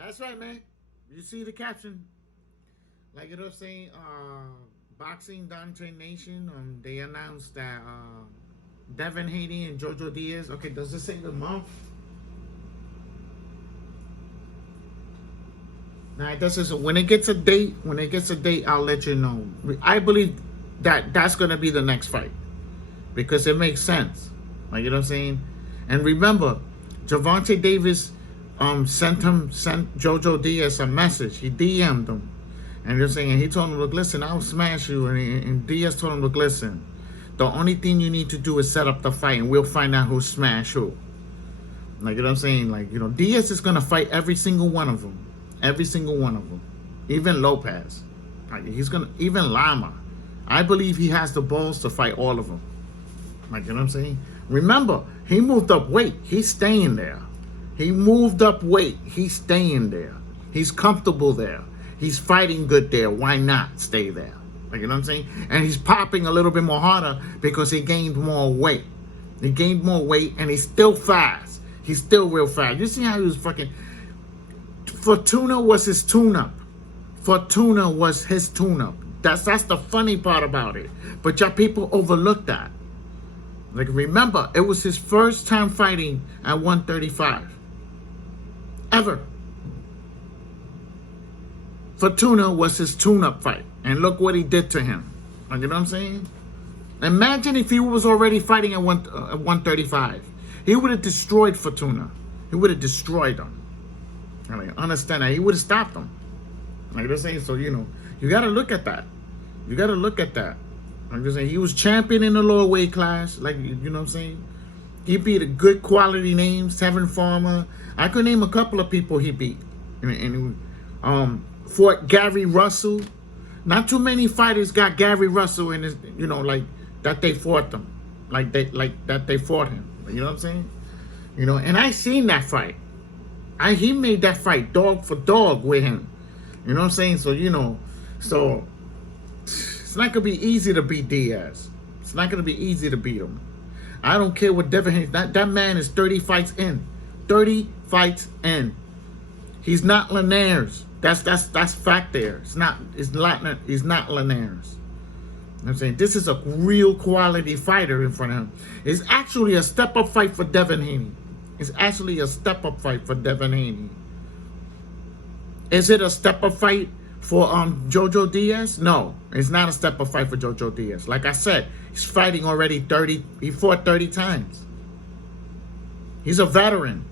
That's right, man. You see the caption. Like it was saying, Boxing Dante Nation, they announced that Devin Haney and Jojo Diaz. Okay, does it say the month? Now this is when it gets a date. When it gets a date, I'll let you know. I believe that that's gonna be the next fight because it makes sense. Like you know what I'm saying. And remember, Gervonta Davis sent Jojo Diaz a message. He DM'd him, and you're saying he told him, "Look, listen, I'll smash you." And Diaz told him, "Look, listen, the only thing you need to do is set up the fight, and we'll find out who smashed who." Like you know what I'm saying. Like Diaz is gonna fight every single one of them. Every single one of them, even Lopez. Like he's gonna, even Lama. I believe he has the balls to fight all of them. Like you know what I'm saying. Remember, he moved up weight. He's staying there. He moved up weight. He's staying there. He's comfortable there. He's fighting good there. Why not stay there? Like you know what I'm saying. And he's popping a little bit more harder because he gained more weight. He gained more weight, and he's still fast. He's still real fast. You see how he was fucking. Fortuna was his tune-up. Fortuna was his tune-up. That's the funny part about it. But y'all people overlooked that. Like remember, it was his first time fighting at 135. Ever. Fortuna was his tune-up fight. And look what he did to him. Like, you know what I'm saying? Imagine if he was already fighting at 135. He would have destroyed Fortuna. He would have destroyed him. Like, understand that he would have stopped them. Like they're saying, so you gotta look at that. You gotta look at that. Like they're saying, he was champion in the lower weight class. Like you know what I'm saying. He beat a good quality names, Tevin Farmer. I could name a couple of people he beat. And fought Gary Russell. Not too many fighters got Gary Russell in his, like that they fought them, like that they fought him. You know what I'm saying. And I seen that fight. He made that fight dog for dog with him. You know what I'm saying? So, so it's not going to be easy to beat Diaz. It's not going to be easy to beat him. I don't care what Devin Haney, that man is 30 fights in. 30 fights in. He's not Linares. That's fact there. He's not Linares. You know what I'm saying? This is a real quality fighter in front of him. It's actually a step-up fight for Devin Haney. It's actually a step-up fight for Devin Haney. Is it a step-up fight for Jojo Diaz? No, it's not a step-up fight for Jojo Diaz. Like I said, he's fighting already 30. He fought 30 times. He's a veteran.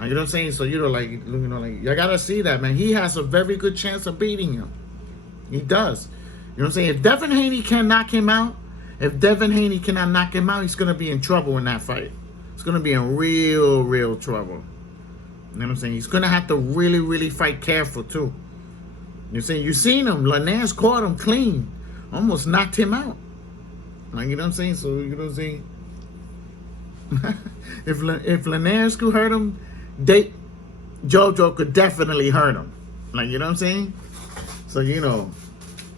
You know what I'm saying? So like you gotta see that, man. He has a very good chance of beating him. He does. You know what I'm saying? If Devin Haney can knock him out, if Devin Haney cannot knock him out, he's gonna be in trouble in that fight. He's going to be in real trouble. You know what I'm saying? He's going to have to really fight careful, too. You're saying, you seen him. Linares caught him clean. Almost knocked him out. Like, you know what I'm saying? So, you know what I'm saying? if Linares could hurt him, Jojo could definitely hurt him. Like, you know what I'm saying? So,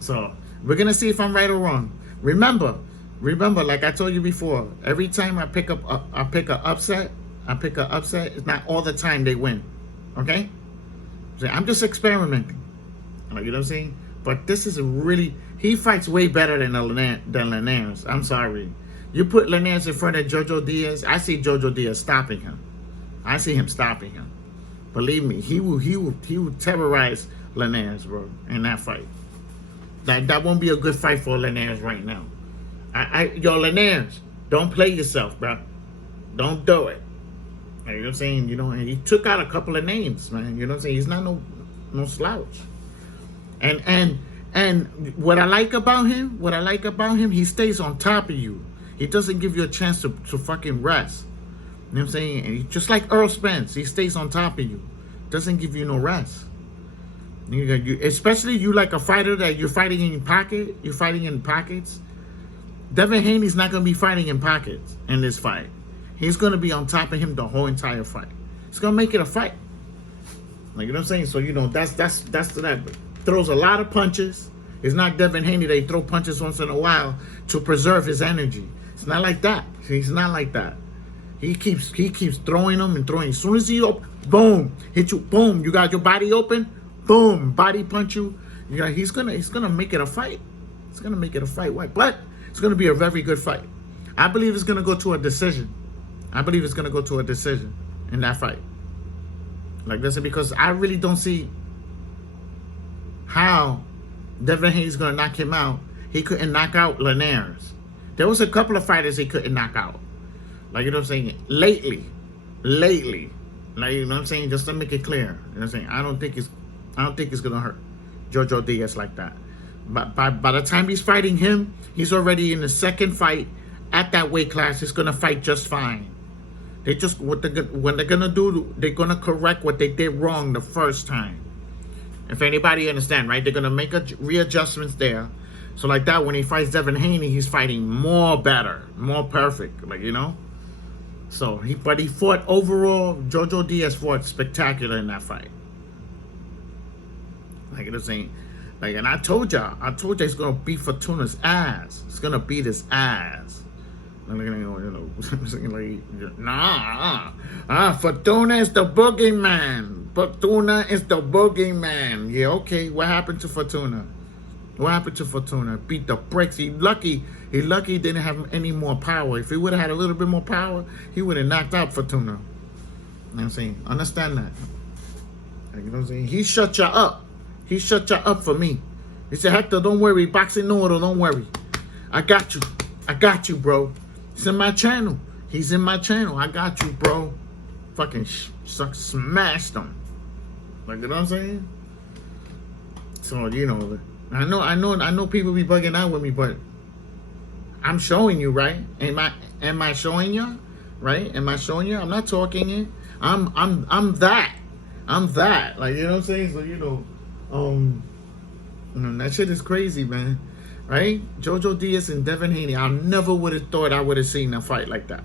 So, we're going to see if I'm right or wrong. Remember, like I told you before, every time I pick an upset, it's not all the time they win. Okay? So I'm just experimenting. You know what I'm saying? But this is he fights way better than Linares. I'm sorry. You put Linares in front of Jojo Diaz, I see Jojo Diaz stopping him. I see him stopping him. Believe me, he will terrorize Linares, bro, in that fight. That won't be a good fight for Linares right now. Yo, Linares, don't play yourself, bro. Don't do it. You know what I'm saying? And he took out a couple of names, man. You know what I'm saying? He's not no slouch. And what I like about him, he stays on top of you. He doesn't give you a chance to fucking rest. You know what I'm saying? And just like Earl Spence, he stays on top of you. Doesn't give you no rest. Especially you like a fighter that you're fighting in your pocket. You're fighting in pockets. Devin Haney's not going to be fighting in pockets in this fight. He's going to be on top of him the whole entire fight. It's going to make it a fight. Like, you know what I'm saying? So, that throws a lot of punches. It's not Devin Haney. They throw punches once in a while to preserve his energy. It's not like that. He's not like that. He keeps throwing them and throwing. As soon as he boom, hit you, boom, you got your body open, boom, body punch you. You know, he's gonna make it a fight. It's gonna make it a fight. Why? But it's gonna be a very good fight. I believe it's gonna go to a decision. I believe it's gonna go to a decision in that fight. Like this, because I really don't see how Devin Haney's gonna knock him out. He couldn't knock out Linares. There was a couple of fighters he couldn't knock out. Like, you know what I'm saying? Lately. Like, you know what I'm saying? Just to make it clear. You know what I'm saying? I don't think it's gonna hurt Jojo Diaz like that. But by the time he's fighting him, he's already in the second fight at that weight class. He's gonna fight just fine. They just when they're gonna do, they're gonna correct what they did wrong the first time. If anybody understand, right? They're gonna make readjustments there. So like that, when he fights Devin Haney, he's fighting more better, more perfect. Like, you know. So he fought overall. Jojo Diaz fought spectacular in that fight. Like, you know what I'm saying? Like, and I told y'all he's gonna beat Fortuna's ass. He's gonna beat his ass. Fortuna is the boogeyman. Fortuna is the boogeyman. Yeah, okay. What happened to Fortuna? What happened to Fortuna? Beat the bricks. He lucky he didn't have any more power. If he would have had a little bit more power, he would have knocked out Fortuna. You know what I'm saying? Understand that. Like, you know what I'm saying? He shut you up. He shut you up for me. He said, Hector, don't worry. Boxing Noodle, don't worry. I got you. I got you, bro. He's in my channel. He's in my channel. I got you, bro. Fucking smashed him. Like, you know what I'm saying? So, you know, I know people be bugging out with me, but I'm showing you, right? Am I showing you? Right? Am I showing you? I'm not talking it. I'm that. I'm that. Like, you know what I'm saying? So, you know, that shit is crazy, man. Right? Jojo Diaz and Devin Haney. I never would have thought I would have seen a fight like that.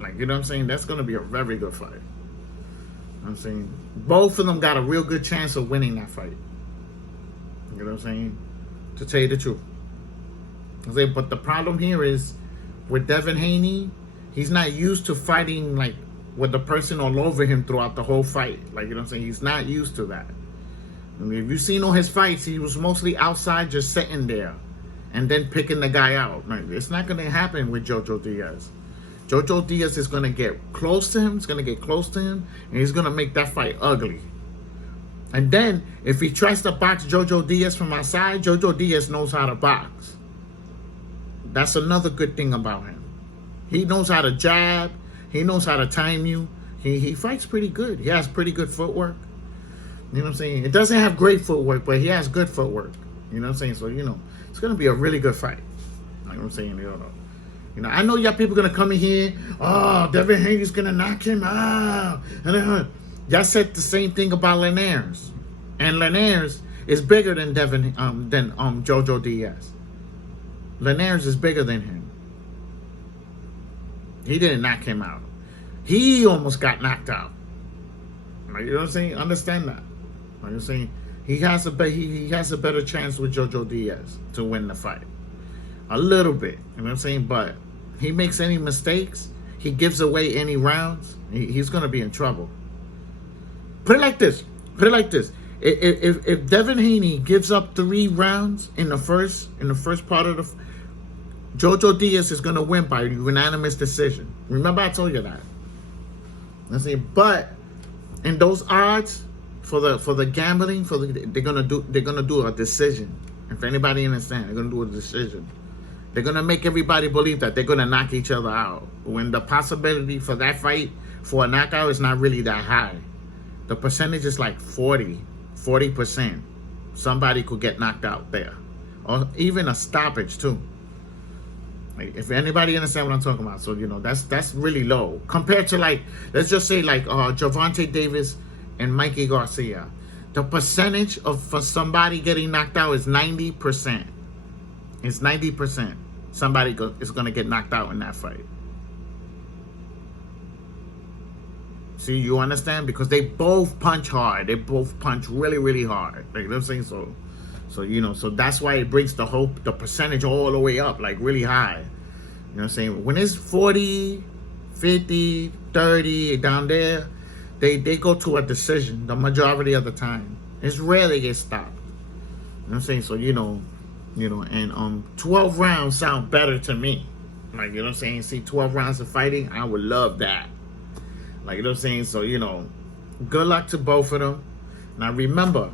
Like, you know what I'm saying? That's gonna be a very good fight. You know what I'm saying? Both of them got a real good chance of winning that fight. You know what I'm saying? To tell you the truth. But the problem here is with Devin Haney, he's not used to fighting like with the person all over him throughout the whole fight. Like, you know what I'm saying? He's not used to that. I mean, if you've seen all his fights, he was mostly outside just sitting there and then picking the guy out. Like, it's not going to happen with Jojo Diaz. Jojo Diaz is going to get close to him. He's going to get close to him, and he's going to make that fight ugly. And then, if he tries to box Jojo Diaz from outside, Jojo Diaz knows how to box. That's another good thing about him. He knows how to jab. He knows how to time you. He fights pretty good. He has pretty good footwork. You know what I'm saying? It doesn't have great footwork, but he has good footwork. You know what I'm saying? So, you know, it's going to be a really good fight. You know what I'm saying? You know, I know y'all people going to come in here. Oh, Devin Haney's going to knock him out. Y'all said the same thing about Linares. And Linares is bigger than Jojo Diaz. Linares is bigger than him. He didn't knock him out. He almost got knocked out. Like, you know what I'm saying? Understand that. Like I'm saying, he has a better chance with Jojo Diaz to win the fight. A little bit. You know what I'm saying? But he makes any mistakes, he gives away any rounds, he's gonna be in trouble. Put it like this. If Devin Haney gives up 3 rounds in the first part of the Jojo Diaz is gonna win by unanimous decision. Remember, I told you that. I say, but in those odds for the gambling, they're gonna do a decision. If anybody understand, they're gonna do a decision. They're gonna make everybody believe that they're gonna knock each other out. When the possibility for that fight for a knockout is not really that high. The percentage is like 40%. Somebody could get knocked out there, or even a stoppage too. Like, if anybody understand what I'm talking about, so you know that's really low compared to, like, let's just say like Gervonta Davis and Mikey Garcia. The percentage for somebody getting knocked out is 90%. It's 90%. Somebody is gonna get knocked out in that fight. See, you understand? Because they both punch hard. They both punch really, really hard. Like, you know what I'm saying? So you know, so that's why it brings the percentage all the way up, like really high. You know what I'm saying? When it's 40, 50, 30 down there, they go to a decision the majority of the time. It's rare they get stopped. You know what I'm saying? So, and 12 rounds sound better to me. Like, you know what I'm saying? See, 12 rounds of fighting, I would love that. Like, you know what I'm saying? So, good luck to both of them. Now, remember,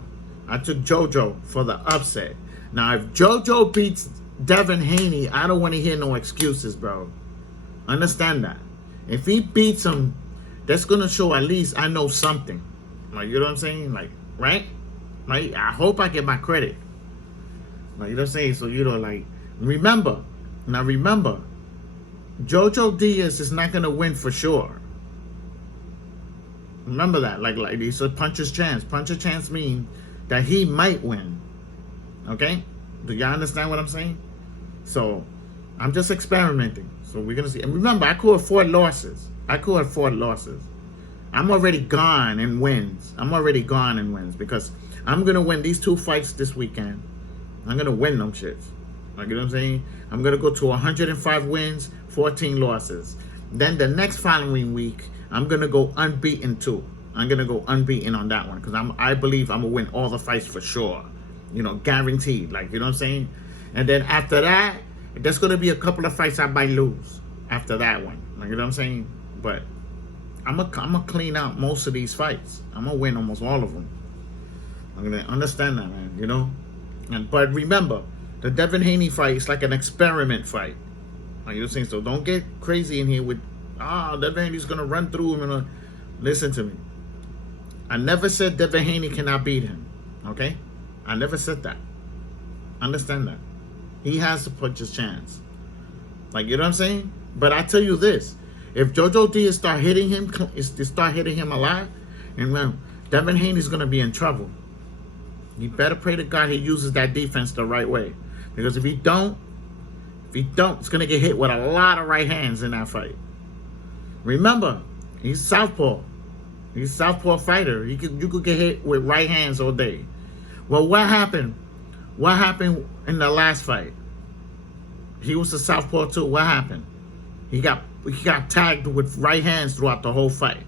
I took JoJo for the upset. Now, if JoJo beats Devin Haney, I don't want to hear no excuses, bro. Understand that. If he beats him, that's going to show at least I know something. Like, you know what I'm saying? Like, right? Like, I hope I get my credit. Like, you know what I'm saying? So, remember, JoJo Diaz is not going to win for sure. Remember that. Like it's a puncher's chance. Puncher's chance means that he might win. Okay? Do y'all understand what I'm saying? So, I'm just experimenting. So, we're going to see. And remember, I could afford losses. I'm already gone in wins. Because I'm going to win these 2 fights this weekend. I'm going to win them shits. Like, you know what I'm saying? I'm going to go to 105 wins, 14 losses. Then the next following week, I'm going to go unbeaten too. I'm going to go unbeaten on that one. Because I believe I'm going to win all the fights for sure. Guaranteed. Like, you know what I'm saying? And then after that, there's going to be a couple of fights I might lose after that one. Like, you know what I'm saying? But I'm going to clean out most of these fights. I'm going to win almost all of them. I'm going to understand that, man, But remember, the Devin Haney fight is like an experiment fight. Like, you know what I'm saying? So don't get crazy in here with, Devin Haney's going to run through him. Listen to me. I never said Devin Haney cannot beat him. Okay? I never said that. Understand that. He has to punch his chance. Like, you know what I'm saying? But I tell you this. If JoJo Diaz start hitting him a lot, and Devin Haney's going to be in trouble. You better pray to God he uses that defense the right way. Because if he don't, it's going to get hit with a lot of right hands in that fight. Remember, he's southpaw. He's a southpaw fighter. You could get hit with right hands all day. Well, what happened? What happened in the last fight? He was a southpaw too. What happened? He got tagged with right hands throughout the whole fight.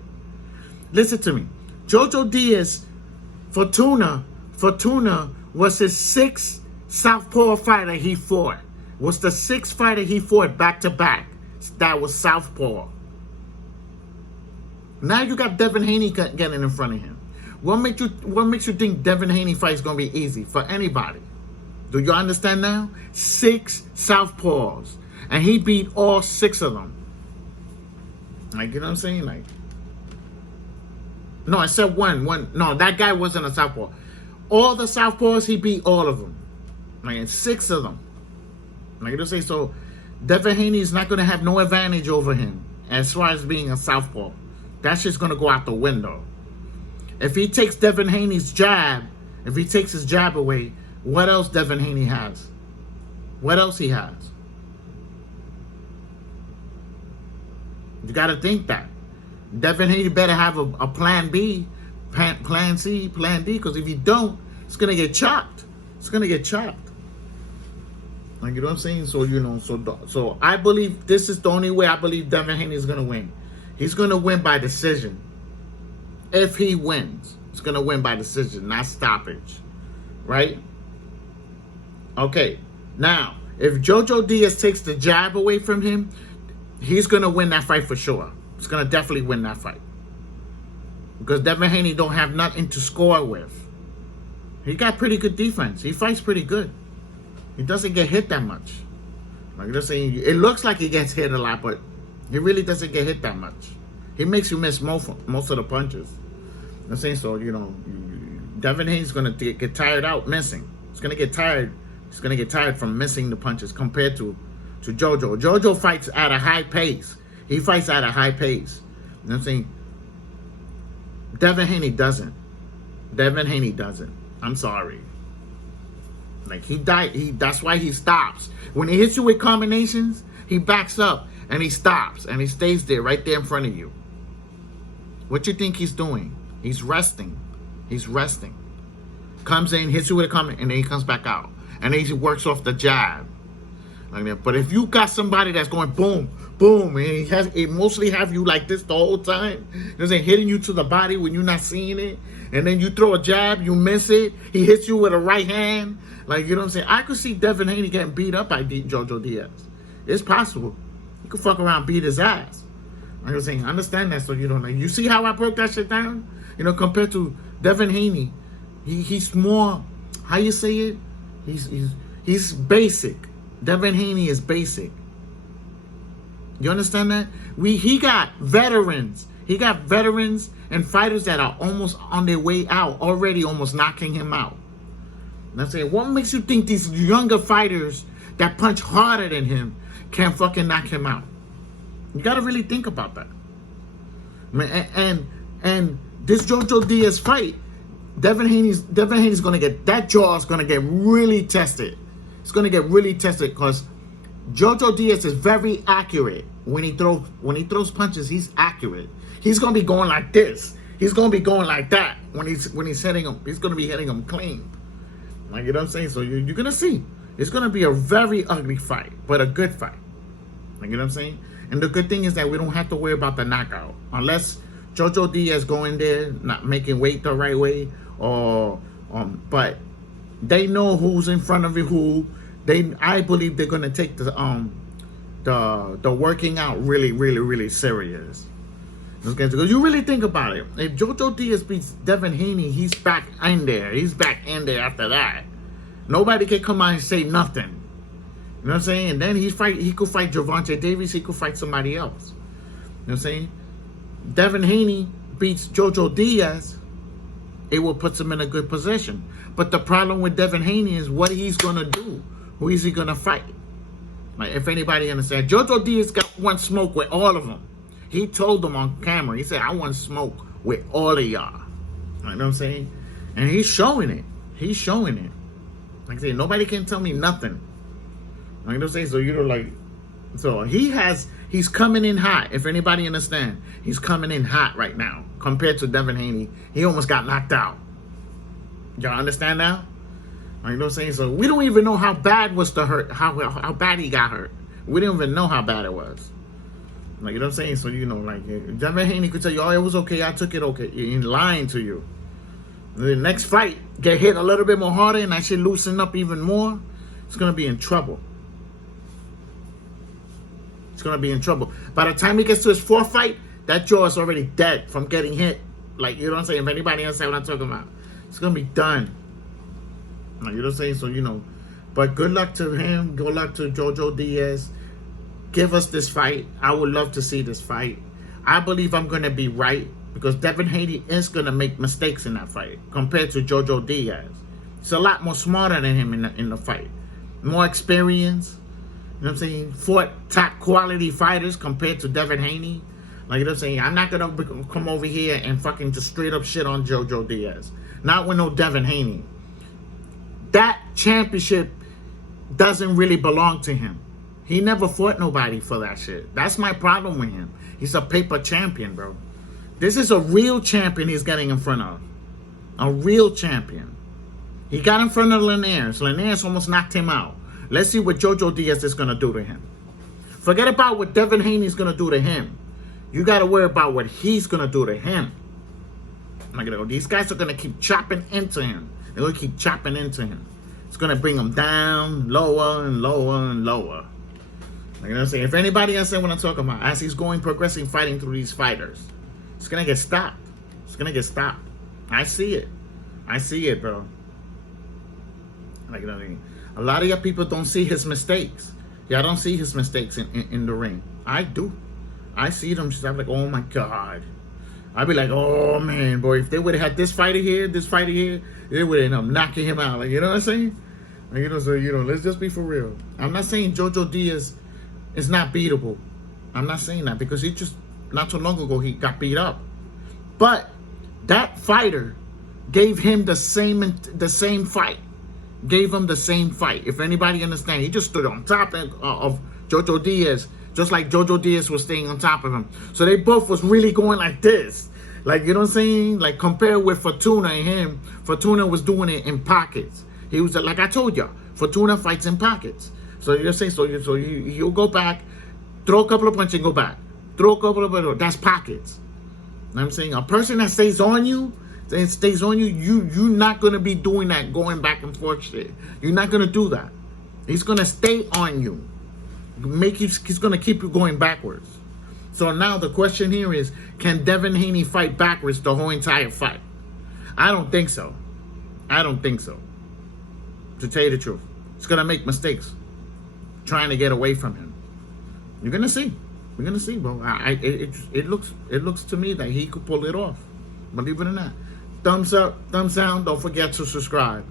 Listen to me. JoJo Diaz, Fortuna was his 6th southpaw fighter he fought. Was the 6th fighter he fought back-to-back. That was southpaw. Now you got Devin Haney getting in front of him. What makes you think Devin Haney fight is going to be easy for anybody? Do you understand now? 6 southpaws. And he beat all 6 of them. Like, you know what I'm saying? Like, no, I said one. No, that guy wasn't a southpaw. All the southpaws, he beat all of them. Like, 6 of them. Like, you know what I'm saying? So, Devin Haney is not going to have no advantage over him as far as being a southpaw. That's just going to go out the window. If he takes Devin Haney's jab, if he takes his jab away, what else Devin Haney has? What else he has? You got to think that. Devin Haney better have a plan B, plan C, plan D, because if you don't, it's going to get chopped. It's going to get chopped. Like, you know what I'm saying? So, so I believe this is the only way I believe Devin Haney is going to win. He's going to win by decision. If he wins, he's going to win by decision, not stoppage. Right? Okay. Now, if JoJo Diaz takes the jab away from him, he's going to win that fight for sure. He's going to definitely win that fight. Because Devin Haney don't have nothing to score with. He got pretty good defense. He fights pretty good. He doesn't get hit that much. Like they're saying, it looks like he gets hit a lot, but he really doesn't get hit that much. He makes you miss most of the punches. I'm saying, so, Devin Haney's going to get tired out missing. He's going to get tired. He's going to get tired from missing the punches compared to JoJo. JoJo fights at a high pace. He fights at a high pace. You know what I'm saying? Devin Haney doesn't. Devin Haney doesn't. I'm sorry. Like, he died. That's why he stops. When he hits you with combinations, he backs up and he stops and he stays there, right there in front of you. What you think he's doing? He's resting. He's resting. Comes in, hits you with a comment, and then he comes back out. And then he works off the jab. like that. But if you got somebody that's going boom, boom, and it mostly have you like this the whole time, you know what I'm saying, hitting you to the body when you're not seeing it, and then you throw a jab, you miss it, he hits you with a right hand, like, you know what I'm saying? I could see Devin Haney getting beat up by Jojo Diaz. It's possible. He could fuck around, beat his ass. Like I'm saying, understand that, so you don't like. You see how I broke that shit down? You know, compared to Devin Haney, he's more, how you say it? He's basic. Devin Haney is basic. You understand that? He got veterans. He got veterans and fighters that are almost on their way out, already almost knocking him out. And I'm saying, what makes you think these younger fighters that punch harder than him can fucking knock him out? You gotta really think about that. And this Jojo Diaz fight, Devin Haney's gonna get, that jaw is gonna get really tested. It's gonna get really tested because Jojo Diaz is very accurate when he throws punches. He's accurate. He's gonna be going like this. He's gonna be going like that when he's hitting him. He's gonna be hitting him clean. Like, you know what I'm saying? So you're gonna see. It's gonna be a very ugly fight, but a good fight. Like, you know what I'm saying? And the good thing is that we don't have to worry about the knockout unless Jojo Diaz go in there not making weight the right way, or but they know who's in front of who. I believe they're gonna take the working out really serious. Okay, because you really think about it, if Jojo Diaz beats Devin Haney, he's back in there. He's back in there after that. Nobody can come out and say nothing. You know what I'm saying? And then he could fight Gervonta Davis. He could fight somebody else. You know what I'm saying? Devin Haney beats Jojo Diaz, it will put him in a good position. But the problem with Devin Haney is what he's going to do. Who is he going to fight? Like, if anybody understands. Jojo Diaz got one smoke with all of them. He told them on camera. He said, I want smoke with all of y'all. You know what I'm saying? And he's showing it. He's showing it. Like I say, nobody can tell me nothing. Like, you know what I'm saying? So, you know, like, so he's coming in hot. If anybody understand, he's coming in hot right now. Compared to Devin Haney, he almost got knocked out. Y'all understand now? Like, you know what I'm saying? So we don't even know how bad was the hurt, how bad he got hurt. We didn't even know how bad it was. Like, you know what I'm saying? So, you know, like, Devin Haney could tell you, oh, it was okay, I took it okay. He's lying to you. The next fight, get hit a little bit more harder and that shit loosen up even more, it's going to be in trouble. It's going to be in trouble. By the time he gets to his fourth fight, that jaw is already dead from getting hit. Like, you know what I'm saying? If anybody understands what I'm talking about, it's going to be done. Like, you know what I'm saying? So, you know, but good luck to him. Good luck to Jojo Diaz. Give us this fight. I would love to see this fight. I believe I'm going to be right because Devin Haney is going to make mistakes in that fight compared to Jojo Diaz. He's a lot more smarter than him in the fight. More experience. You know what I'm saying? Fought top quality fighters compared to Devin Haney. Like, you know what I'm saying? I'm not going to come over here and fucking just straight up shit on Jojo Diaz. Not with no Devin Haney. That championship doesn't really belong to him. He never fought nobody for that shit. That's my problem with him. He's a paper champion, bro. This is a real champion he's getting in front of. A real champion. He got in front of Linares. Linares almost knocked him out. Let's see what Jojo Diaz is going to do to him. Forget about what Devin Haney is going to do to him. You got to worry about what he's going to do to him. Like, these guys are going to keep chopping into him. They're going to keep chopping into him. It's going to bring him down lower and lower and lower. Like, you know what I'm saying? If anybody understands what I'm talking about, as he's progressing, fighting through these fighters, it's going to get stopped. It's going to get stopped. I see it. I see it, bro. Like, you know what I mean? A lot of y'all people don't see his mistakes. Y'all don't see his mistakes in the ring. I do. I see them. I'm like, oh my God. I'd be like, oh man, boy, if they would have had this fighter here, they would have ended up knocking him out. Like, you know what I'm saying? Like, you know, so, you know, let's just be for real. I'm not saying Jojo Diaz is not beatable. I'm not saying that because he just, not too long ago, he got beat up. But that fighter gave him the same fight. Gave him the same fight. If anybody understands, he just stood on top of Jojo Diaz, just like Jojo Diaz was staying on top of him. So they both was really going like this. Like, you know what I'm saying? Like, compared with Fortuna and him, Fortuna was doing it in pockets. He was, like I told y'all, Fortuna fights in pockets. So you're saying you'll go back, throw a couple of punches and go back. Throw a couple of that's pockets. You know what I'm saying? A person that stays on you, you're not gonna be doing that going back and forth shit. You're not gonna do that. He's gonna stay on you. He's gonna keep you going backwards. So now the question here is, can Devin Haney fight backwards the whole entire fight? I don't think so. I don't think so. To tell you the truth. He's gonna make mistakes trying to get away from him. You're gonna see. We're gonna see, bro. It looks to me that he could pull it off. Believe it or not. Thumbs up, thumbs down. Don't forget to subscribe.